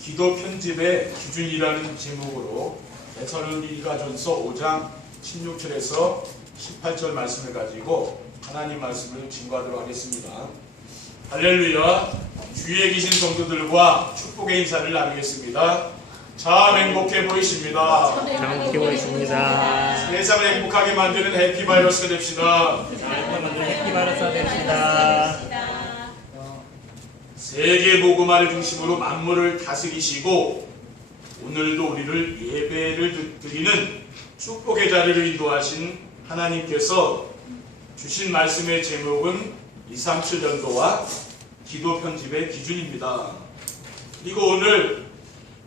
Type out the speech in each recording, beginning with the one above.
기도 편집의 기준이라는 제목으로 데살로니가전서 5장 16절에서 18절 말씀을 가지고 하나님 말씀을 증거하도록 하겠습니다. 할렐루야. 주위에 계신 성도들과 축복의 인사를 나누겠습니다. 참 행복해 보이십니다. 참 행복해 보이십니다. 세상을 행복하게 만드는 해피바이러스가 됩시다. 세상을 만드는 해피바이러스가 됩시다. 세계 복음화를 중심으로 만물을 다스리시고 오늘도 우리를 예배를 드리는 축복의 자리를 인도하신 하나님께서 주신 말씀의 제목은 237전도와 기도 편집의 기준입니다. 그리고 오늘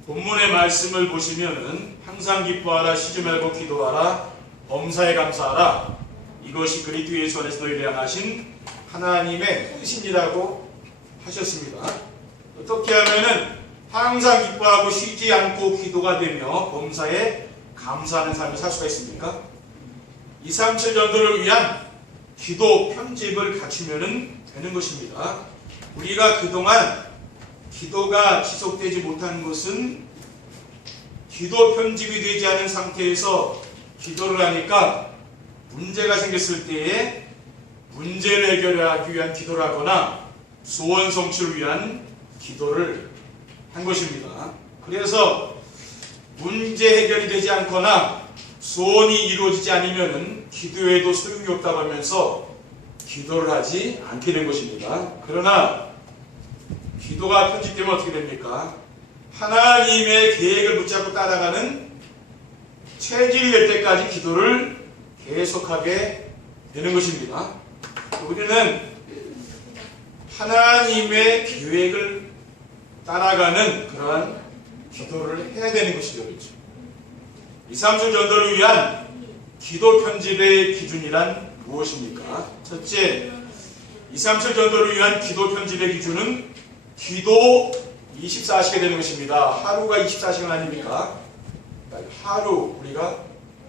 본문의 말씀을 보시면은 항상 기뻐하라, 쉬지 말고 기도하라, 범사에 감사하라, 이것이 그리스도 예수 안에서 너희를 향하신 하나님의 뜻이라고 하셨습니다. 어떻게 하면은 항상 기뻐하고 쉬지 않고 기도가 되며 범사에 감사하는 삶을 살 수가 있습니까? 237 전도를 위한 기도 편집을 갖추면 되는 것입니다. 우리가 그동안 기도가 지속되지 못한 것은 기도 편집이 되지 않은 상태에서 기도를 하니까 문제가 생겼을 때에 문제를 해결하기 위한 기도를 하거나 소원 성취를 위한 기도를 한 것입니다. 그래서 문제 해결이 되지 않거나 소원이 이루어지지 않으면 기도에도 소용이 없다고 하면서 기도를 하지 않게 된 것입니다. 그러나 기도가 편집되면 어떻게 됩니까? 하나님의 계획을 붙잡고 따라가는 체질이 될 때까지 기도를 계속하게 되는 것입니다. 우리는 하나님의 계획을 따라가는 그러한 기도를 해야 되는 것이죠. 237 전도를 위한 기도 편집의 기준이란 무엇입니까? 첫째, 237 전도를 위한 기도 편집의 기준은 기도 24시가 되는 것입니다. 하루가 24시간 아닙니까? 하루 우리가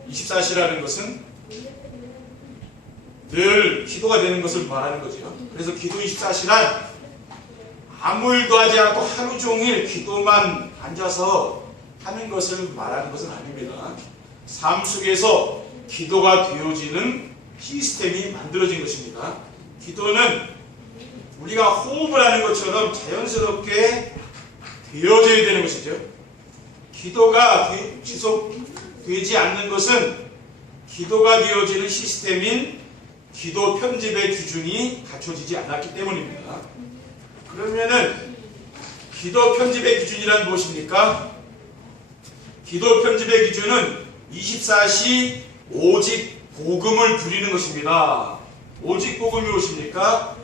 24시라는 것은 늘 기도가 되는 것을 말하는 거죠. 그래서 기도 24시란 아무 일도 하지 않고 하루 종일 기도만 앉아서 하는 것을 말하는 것은 아닙니다. 삶 속에서 기도가 되어지는 시스템이 만들어진 것입니다. 기도는 우리가 호흡을 하는 것처럼 자연스럽게 되어져야 되는 것이죠. 기도가 지속되지 않는 것은 기도가 되어지는 시스템인 기도 편집의 기준이 갖춰지지 않았기 때문입니다. 그러면은 기도 편집의 기준이란 무엇입니까? 기도 편집의 기준은 24시 오직 복음을 누리는 것입니다. 오직 복음이 무엇입니까?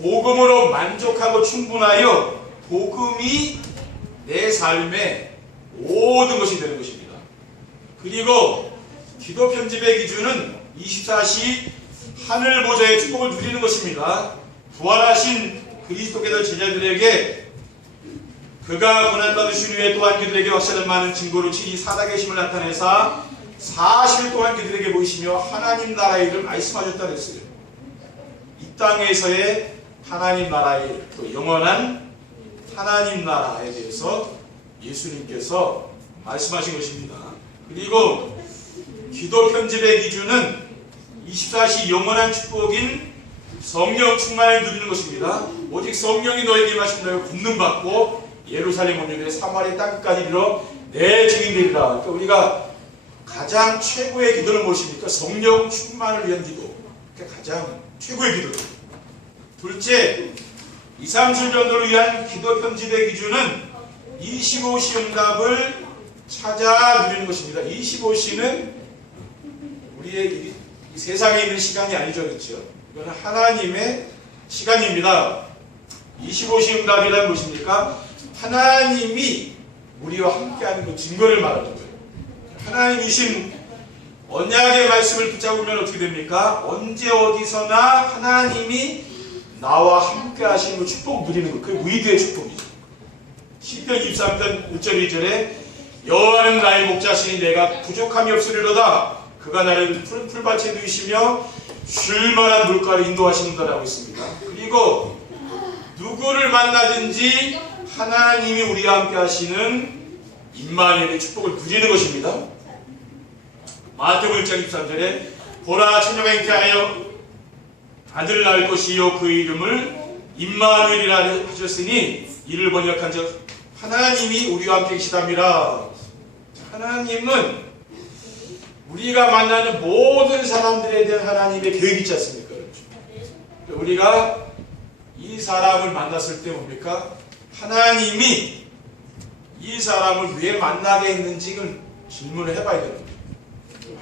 복음으로 만족하고 충분하여 복음이 내 삶의 모든 것이 되는 것입니다. 그리고 기도 편집의 기준은 24시 하늘 보좌의 축복을 누리는 것입니다. 부활하신 그리스도께서 제자들에게 그가 고난받으신 후에 또한 그들에게 확실한 많은 증거로 친히 살아계심을 나타내사 40일 동안 그들에게 보이시며 하나님 나라의 일을 말씀하셨다 그랬어요. 이 땅에서의 하나님 나라의 또 영원한 하나님 나라에 대해서 예수님께서 말씀하신 것입니다. 그리고 기도 편집의 기준은 24시 영원한 축복인 성령 충만을 누리는 것입니다. 오직 성령이 너에게 임하시면 너희가 굽는 받고 예루살렘 온유대 사마리아 땅까지 이르러 내 증인되리라. 그러니까 우리가 가장 최고의 기도는 무엇입니까? 성령 충만을 위한 기도. 그러니까 가장 최고의 기도. 둘째, 237 전도를 위한 기도 편집의 기준은 25시 응답을 찾아 누리는 것입니다. 25시는 우리의 이 세상에 있는 시간이 아니죠. 그렇죠? 이거는 하나님의 시간입니다. 25시 응답이란 무엇입니까? 하나님이 우리와 함께하는 그 증거를 말하는 거예요. 하나님이신 언약의 말씀을 붙잡으면 어떻게 됩니까? 언제 어디서나 하나님이 나와 함께하시는 그 축복 누리는 것, 그 위대의 축복이죠. 시편 23편 1절 2절에 여호와는 나의 목자시니 내가 부족함이 없으리로다. 그가 나를 푸른 풀밭에 누이시며 쉴 만한 물가로 인도하시는다라고 있습니다. 그리고 누구를 만나든지 하나님이 우리와 함께 하시는 임마누엘의 축복을 누리는 것입니다. 마태복음 1장 23절에 보라 처녀가 잉태하여 아들을 낳을 것이요 그 이름을 임마누엘이라 하셨으니 이를 번역한즉 하나님이 우리와 함께 계시답니다. 하나님은 우리가 만나는 모든 사람들에 대한 하나님의 계획이 있지 않습니까? 우리가 이 사람을 만났을 때 뭡니까? 하나님이 이 사람을 왜 만나게 했는지 질문을 해봐야 됩니다.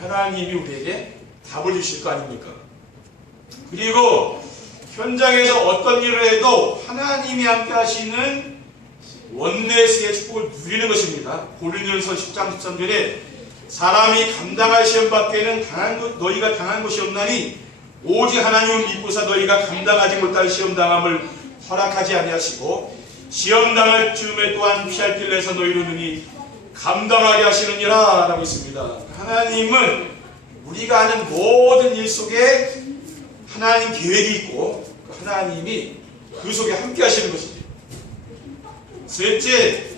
하나님이 우리에게 답을 주실 거 아닙니까? 그리고 현장에서 어떤 일을 해도 하나님이 함께 하시는 원내스의 축복을 누리는 것입니다. 고린도전서 10장 13절에 사람이 감당할 시험 밖에는 너희가 당한 것이 없나니 오직 하나님을 믿고서 너희가 감당하지 못할 시험 당함을 허락하지 아니하시고 시험 당할 즈음에 또한 피할 길을 내서 너희로 능히 감당하게 하시느니라 라고 있습니다. 하나님은 우리가 하는 모든 일 속에 하나님 계획이 있고 하나님이 그 속에 함께 하시는 것입니다. 셋째,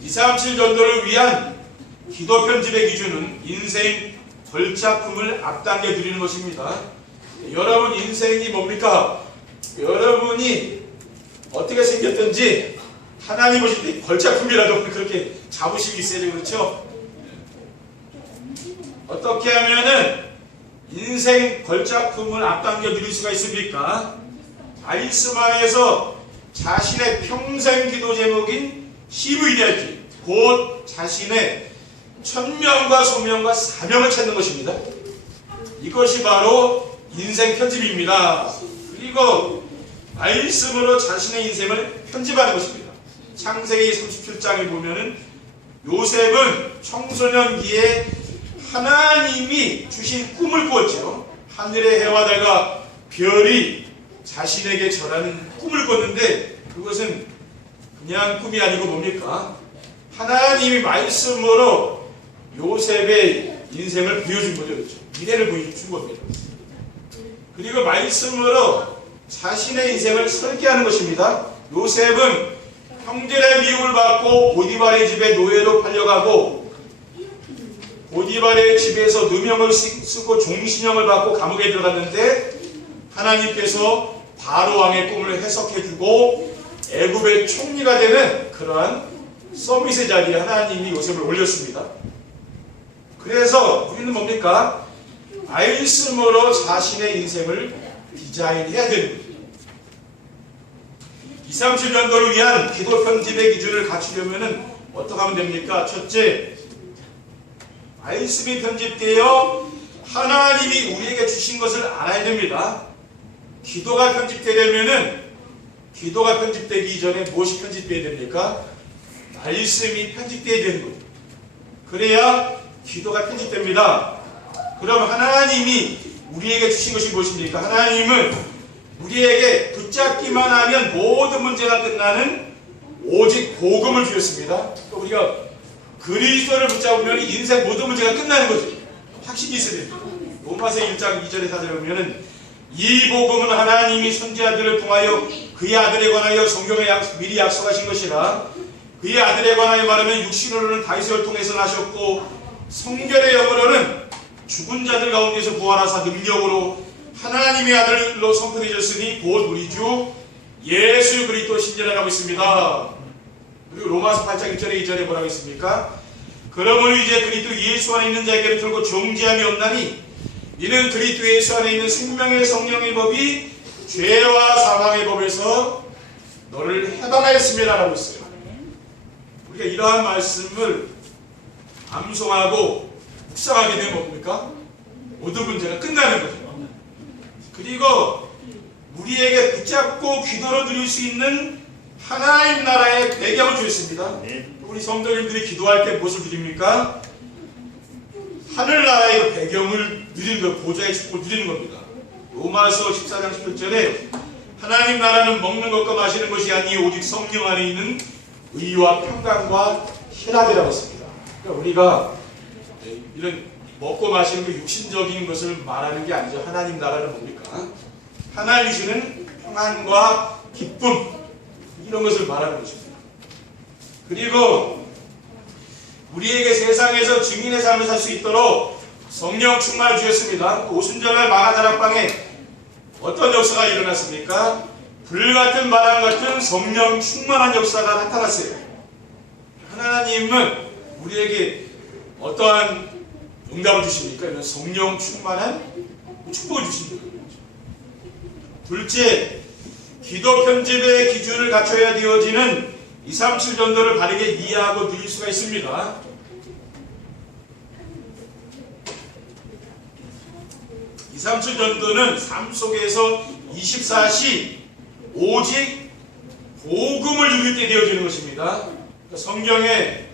237 전도를 위한 기도 편집의 기준은 인생 걸작품을 앞당겨 드리는 것입니다. 여러분 인생이 뭡니까? 여러분이 어떻게 생겼든지 하나님 보실 때 걸작품이라도 그렇게 자부심이 있어야죠. 그렇죠? 어떻게 하면은 인생 걸작품을 앞당겨 드릴 수가 있습니까? 말씀 안에서 자신의 평생 기도 제목인 CVDIP, 곧 자신의 천명과 소명과 사명을 찾는 것입니다. 이것이 바로 인생 편집입니다. 그리고 말씀으로 자신의 인생을 편집하는 것입니다. 창세기 37장에 보면은 요셉은 청소년기에 하나님이 주신 꿈을 꾸었죠. 하늘의 해와 달과 별이 자신에게 절하는 꿈을 꿨는데 그것은 그냥 꿈이 아니고 뭡니까? 하나님이 말씀으로 요셉의 인생을 보여준 거죠. 그렇죠? 미래를 보여준 겁니다. 그리고 말씀으로 자신의 인생을 설계하는 것입니다. 요셉은 형제의 미움을 받고 보디발의 집에 노예로 팔려가고 보디발의 집에서 누명을 쓰고 종신형을 받고 감옥에 들어갔는데 하나님께서 바로 왕의 꿈을 해석해주고 애굽의 총리가 되는 그러한 서밋의 자리에 하나님이 요셉을 올렸습니다. 그래서 우리는 뭡니까? 말씀으로 자신의 인생을 디자인해야 되는 거죠. 237년도를 위한 기도 편집의 기준을 갖추려면 어떻게 하면 됩니까? 첫째, 말씀이 편집되어 하나님이 우리에게 주신 것을 알아야 됩니다. 기도가 편집되기 이전에 무엇이 편집되어야 됩니까? 말씀이 편집되어야 되는 거죠. 그래야 기도가 편집됩니다. 그럼 하나님이 우리에게 주신 것이 무엇입니까? 하나님은 우리에게 붙잡기만 하면 모든 문제가 끝나는 오직 복음을 주셨습니다. 우리가 그리스도를 붙잡으면 인생 모든 문제가 끝나는 거죠. 확신이 있어야 됩니다. 로마서 1장 2절에 4절에 보면은 이 복음은 하나님이 선지자들을 통하여 그의 아들에 관하여 성경에 미리 약속하신 것이라. 그의 아들에 관하여 말하면 육신으로는 다윗을 통해서 나셨고 성결의 영으로는 죽은 자들 가운데서 부활하사 능력으로 하나님의 아들로 선포되셨으니 곧 우리 주 예수 그리스도 신전이라고 있습니다. 그리고 로마서 8장 1절에 2절에 뭐라고 있습니까? 그러므로 이제 그리스도 예수 안에 있는 자에게는 결국 정죄함이 없나니 이는 그리스도 예수 안에 있는 생명의 성령의 법이 죄와 사망의 법에서 너를 해방하였습니다 라고 있어요. 우리가 이러한 말씀을 암송하고 묵상하게 되면 뭡니까? 모든 문제가 끝나는 거죠. 그리고 우리에게 붙잡고 기도로 드릴 수 있는 하나님 나라의 배경을 주셨습니다. 우리 성도님들이 기도할 때 무엇을 드립니까? 하늘나라의 배경을 누리는 것, 보좌의 축복을 누리는 겁니다. 로마서 14장 17절에 하나님 나라는 먹는 것과 마시는 것이 아니 오직 성령 안에 있는 의와 평강과 희락이라고 했습니다. 그러니까 우리가 이런 먹고 마시는 그 육신적인 것을 말하는 게 아니죠. 하나님 나라는 뭡니까? 하나님 주시는 평안과 기쁨 이런 것을 말하는 것입니다. 그리고 우리에게 세상에서 증인의 삶을 살 수 있도록 성령 충만을 주셨습니다. 오순절날 마가다락방에 어떤 역사가 일어났습니까? 불같은 바람 같은 성령 충만한 역사가 나타났어요. 하나님은 우리에게 어떠한 응답을 주십니까? 이런 성령 충만한 축복을 주십니다. 둘째, 기도 편집의 기준을 갖춰야 되어지는 237 전도를 바르게 이해하고 누릴 수가 있습니다. (237) 전도는 삶 속에서 24시 오직 복음을 누릴 때 되어지는 것입니다. 성경의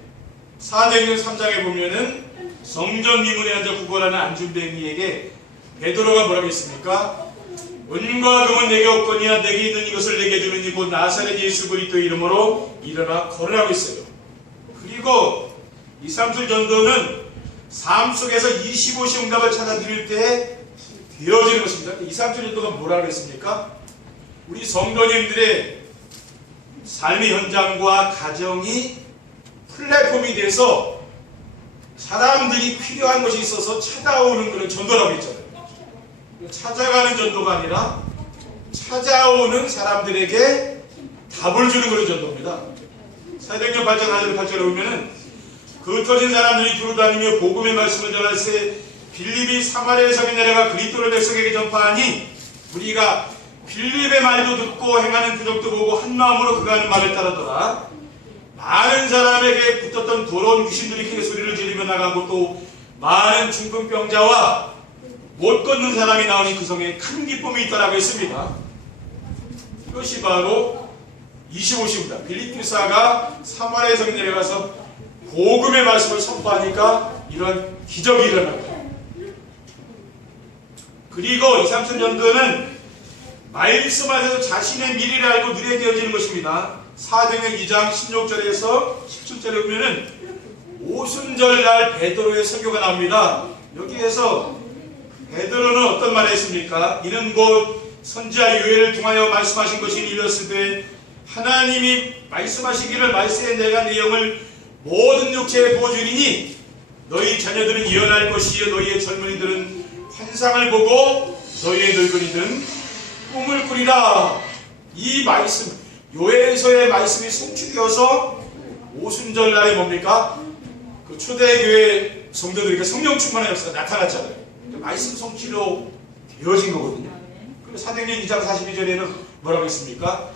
사도행전 3장에 보면은 성전 미문에 앉아 구걸하는 안중뱅이에게 베드로가 뭐라고 했습니까? 은과 금은 내게 없거니와 내게 있는 이것을 내게 주는 이고 나사렛 예수 그리스도 이름으로 일어나 걸으라고 했어요. 그리고 237 전도는 삶 속에서 25시 응답을 찾아 드릴 때 되어지는 것입니다. 237 전도가 뭐라고 했습니까? 우리 성도님들의 삶의 현장과 가정이 플랫폼이 돼서 사람들이 필요한 것이 있어서 찾아오는 그런 전도라고 했잖아요. 찾아가는 전도가 아니라 찾아오는 사람들에게 답을 주는 그런 전도입니다. 사도행전 8장 4절 8절에 보면은 흩어진 사람들이 두루다니며 복음의 말씀을 전할 때 빌립이 사마리아 성에 내려가 그리스도를 백성에게 전파하니 우리가 빌립의 말도 듣고 행하는 표적도 보고 한 마음으로 그가 하는 말을 따르더라. 많은 사람에게 붙었던 더러운 귀신들이 크게 소리를 지르며 나가고 또 많은 중풍병자와 못 걷는 사람이 나오니 그 성에 큰 기쁨이 있다라고 했습니다. 이것이 바로 25시입니다. 빌립보사가 사마리아 성에 내려가서 복음의 말씀을 선포하니까 이런 기적이 일어납니다. 그리고 237 전도는 말씀 안에서 자신의 미래를 알고 누리게 되어지는 것입니다. 사도행전 2장 16절에서 17절에 보면은 오순절날 베드로의 설교가 나옵니다. 여기에서 베드로는 어떤 말을 했습니까? 이는 곧 선지자 요엘을 통하여 말씀하신 것이 이르렀으되 하나님이 말씀하시기를 말세에 내가 네 영을 모든 육체에 부어주리니 너희 자녀들은 예언할 것이요 너희의 젊은이들은 환상을 보고 너희의 늙은이들은 꿈을 꾸리라. 이 말씀 요엘서의 말씀이 성취되어서 오순절날에 뭡니까? 그 초대교회 성도들에게 성령 충만한 역사가 나타났잖아요. 말씀 성취로 되어진 거거든요. 그리고 사도행전 2장 42절에는 뭐라고 했습니까?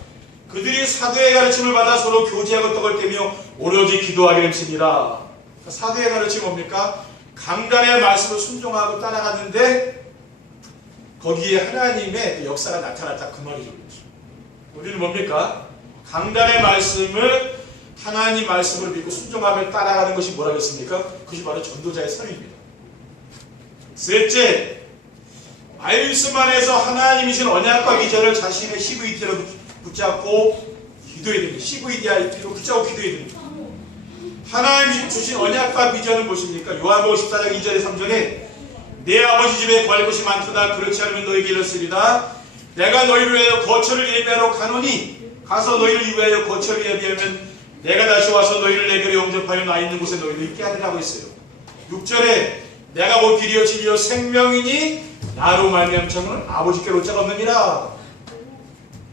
그들이 사도의 가르침을 받아 서로 교제하고 떡을 떼며 오로지 기도하게 됨습니다. 사도의 가르침이 뭡니까? 강단의 말씀을 순종하고 따라가는데 거기에 하나님의 역사가 나타났다 그 말이죠. 우리는 뭡니까? 강단의 말씀을 하나님 말씀을 믿고 순종하며 따라가는 것이 뭐라고 했습니까? 그것이 바로 전도자의 삶입니다. 셋째, 말씀 안에서 하나님이 주신 언약과 비전을 자신의 CVD로 붙잡고 기도해야 됩니다. CVD로 붙잡고 기도해야 됩니다. 하나님이 주신 언약과 비전은 무엇입니까? 요한복음 14장 2절에 3절에 내 아버지 집에 구할 것이 많도다. 그렇지 않으면 너에게 이르시리다. 내가 너희를 위하여 거처를 예비하러 가노니 가서 너희를 위하여 거처를 예비하면 내가 다시 와서 너희를 내게로 영접하여 나 있는 곳에 너희를 있게 하리라고 했어요. 6절에 내가 곧 길이요 진리요 생명이니 나로 말미암은 자는 아버지께로 자가 없느니라.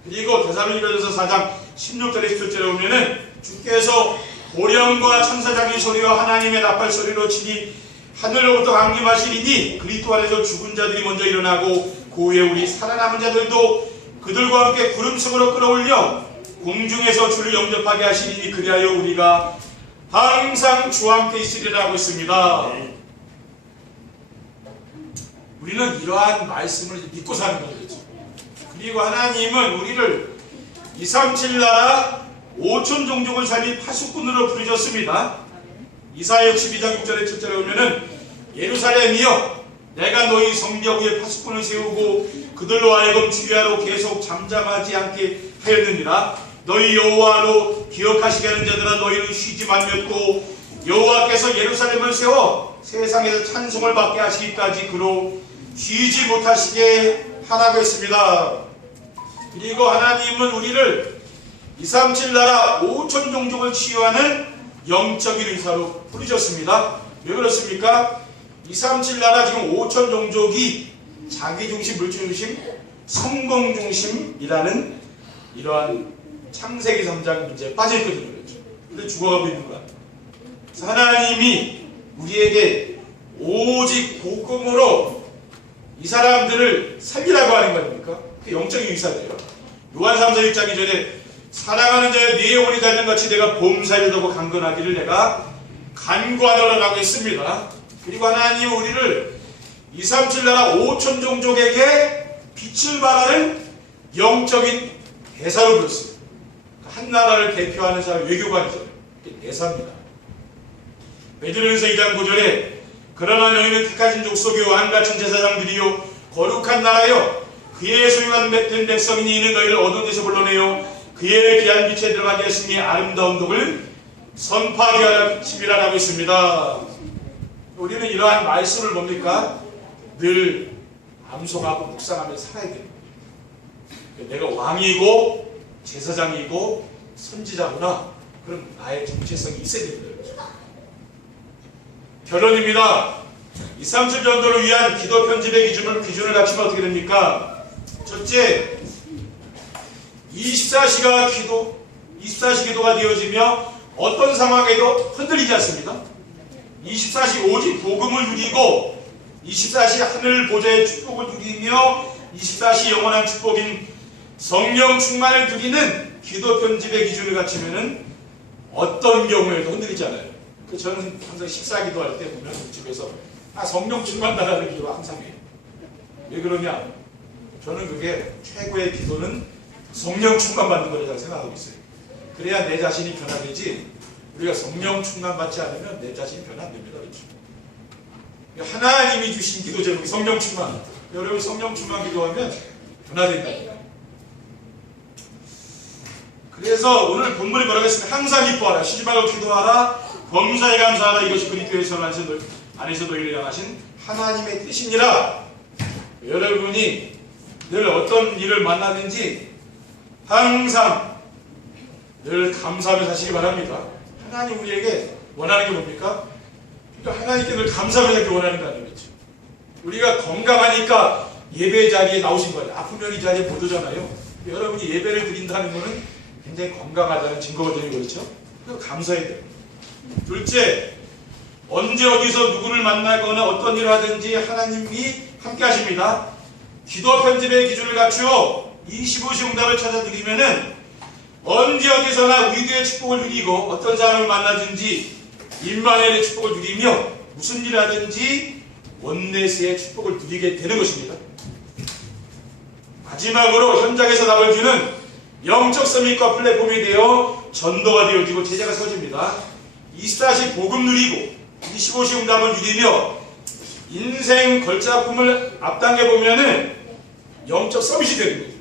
그리고 데살로니가전서 4장 16절에 17절에 보면은 주께서 고령과 천사장의 소리와 하나님의 나팔 소리로 치니 하늘로부터 강림하시리니 그리스도 안에서 죽은 자들이 먼저 일어나고 그 후에 우리 살아남은 자들도 그들과 함께 구름속으로 끌어올려 공중에서 주를 영접하게 하시리니 그리하여 우리가 항상 주와 함께 있으리라고 했습니다. 우리는 이러한 말씀을 믿고 사는 거죠. 그리고 하나님은 우리를 237 나라 5천 종족을 살린 파수꾼으로 부르셨습니다. 이사야 62장 6절에 7절에 보면은 예루살렘이여 내가 너희 성벽 위에 파수꾼을 세우고 그들로 하여금 주야로 계속 잠잠하지 않게 하였느니라. 너희 여호와로 기억하시게 하는 자들아 너희는 쉬지 말렸고 여호와께서 예루살렘을 세워 세상에서 찬송을 받게 하시기까지 그로 쉬지 못하시게 하라고 했습니다. 그리고 하나님은 우리를 237 나라 5천 종족을 치유하는 영적인 의사로 부르셨습니다. 왜 그렇습니까? 237 나라 지금 5천 종족이 자기중심, 물질중심, 성공중심이라는 이러한 창세기 3장 문제에 빠져있거든요. 그렇죠? 근데 죽어가고 있는 거야. 그래서 하나님이 우리에게 오직 복음으로 이 사람들을 살리라고 하는 거 아닙니까? 그 영적인 의사예요. 요한 3서 1장 2절에 사랑하는 자여 네 영혼이 닳는 같이 내가 범사일다고 강건하기를 내가 간구하노라라고 했습니다. 그리고 하나님 우리를 237 나라 5천 종족에게 빛을 발하는 영적인 대사로 불렀습니다. 한 나라를 대표하는 사람 외교관이죠. 대사입니다. 베드로전서 2장 9절에 그러나 너희는 택하신 족속이요 왕같은 제사장들이요 거룩한 나라요 그의 소유한 된 백성이니 이는 너희를 어두운 데서 불러내요 그의 귀한 빛에 들어가게 하시니 아름다운 독을 선포하게 하심이라고 있습니다. 우리는 이러한 말씀을 뭡니까? 늘 암송하고 묵상하면서 살아야 됩니다. 내가 왕이고 제사장이고 선지자구나. 그럼 나의 정체성이 있어야 됩니다. 결론입니다. 237 전도를 위한 기도 편집의 기준을 갖추면 어떻게 됩니까? 첫째, 24시가 기도가 되어지며 어떤 상황에도 흔들리지 않습니다. 24시 오직 복음을 누리고 24시 하늘 보좌의 축복을 누리며 24시 영원한 축복인 성령 충만을 누리는 기도 편집의 기준을 갖추면은 어떤 경우에도 흔들리지 않아요. 저는 항상 식사 기도할 때 보면 집에서 성령 충만 달라는 기도 항상 해요. 왜 그러냐? 저는 그게 최고의 기도는 성령 충만 받는 거라고 생각하고 있어요. 그래야 내 자신이 변화되지 우리가 성령 충만 받지 않으면 내 자신이 변화 안 됩니다. 그렇죠? 하나님이 주신 기도 제목이 성령 충만. 여러분 성령 충만 기도하면 변화된다. 그래서 오늘 본문이 뭐라고 했습니까? 항상 기뻐하라, 쉬지 말고 기도하라, 범사에 감사하라. 이것이 그리스도의 선 안에서 너희를 향하신 하나님의 뜻이니라. 여러분이 늘 어떤 일을 만나든지 항상 늘 감사하며 사시기 바랍니다. 하나님 우리에게 원하는 게 뭡니까? 그러니까 하나님께 늘 감사하며 살기 원하는 거 아니겠죠? 우리가 건강하니까 예배 자리에 나오신 거예요. 아프면 이 자리에 못 오잖아요. 여러분이 예배를 드린다는 것은 굉장히 건강하다는 증거거든요. 그렇죠? 그래서 감사해야 돼요. 둘째, 언제 어디서 누구를 만나거나 어떤 일을 하든지 하나님이 함께 하십니다. 기도 편집의 기준을 갖추어 25시 응답을 찾아드리면은 언제 어디서나 위대의 축복을 누리고 어떤 사람을 만나든지 임마누엘의 축복을 누리며 무슨 일을 하든지 원내스의 축복을 누리게 되는 것입니다. 마지막으로 현장에서 답을 주는 영적 서밋과 플랫폼이 되어 전도가 되어지고 제자가 서집니다. 24시 복음 누리고 25시 응답을 누리며 인생 걸작품을 앞당겨 보면은 영적 서밋이 되는 거죠.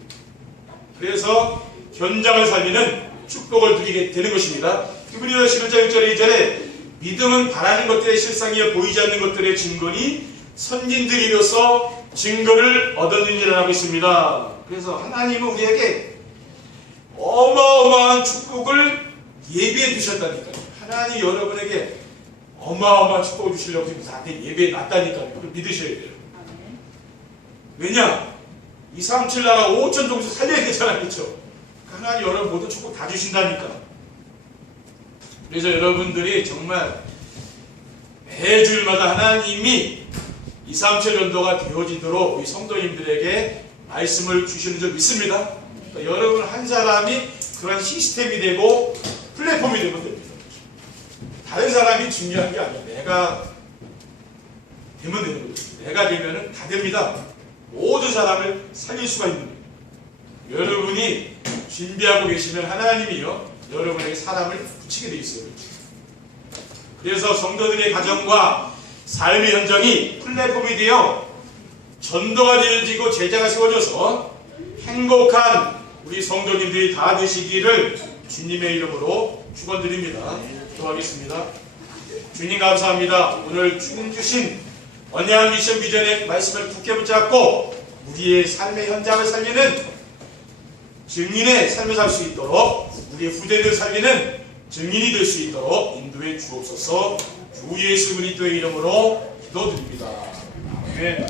그래서 현장을 살리는 축복을 누리게 되는 것입니다. 히브리서 11장 1절에 2절에 믿음은 바라는 것들의 실상이여 보이지 않는 것들의 증거니 선진들이로서 증거를 얻었느니라고 있습니다. 그래서 하나님은 우리에게 어마어마한 축복을 예비해 두셨다니까요. 하나님 여러분에게 어마어마한 축복을 주시려고 지금 나한테 예배해 놨다니까요. 그걸 믿으셔야 돼요. 왜냐? 237 나라 5천 종족 살려야 되잖아요. 그렇죠? 하나님 여러분 모든 축복 다 주신다니까. 그래서 여러분들이 정말 매주일마다 하나님이 237 전도가 되어지도록 우리 성도님들에게 말씀을 주시는 줄 믿습니다. 그러니까 여러분 한 사람이 그런 시스템이 되고 플랫폼이 되면 됩니다. 다른 사람이 중요한 게 아니에요. 내가 되면 되는 거죠. 내가 되면 다 됩니다. 모든 사람을 살릴 수가 있는 거예요. 여러분이 준비하고 계시면 하나님이요 여러분에게 사람을 붙이게 돼 있어요. 그래서 성도들의 가정과 삶의 현장이 플랫폼이 되어 전도가 되어지고 제자가 세워져서 행복한 우리 성도님들이 다 되시기를 주님의 이름으로 축원드립니다. 기도하겠습니다. 주님 감사합니다. 오늘 주님 주신 언약 미션 비전의 말씀을 굳게 붙잡고 우리의 삶의 현장을 살리는 증인의 삶을 살 수 있도록 우리의 후대를 살리는 증인이 될 수 있도록 인도해 주옵소서. 주 예수 그리스도의 이름으로 기도드립니다. 아멘.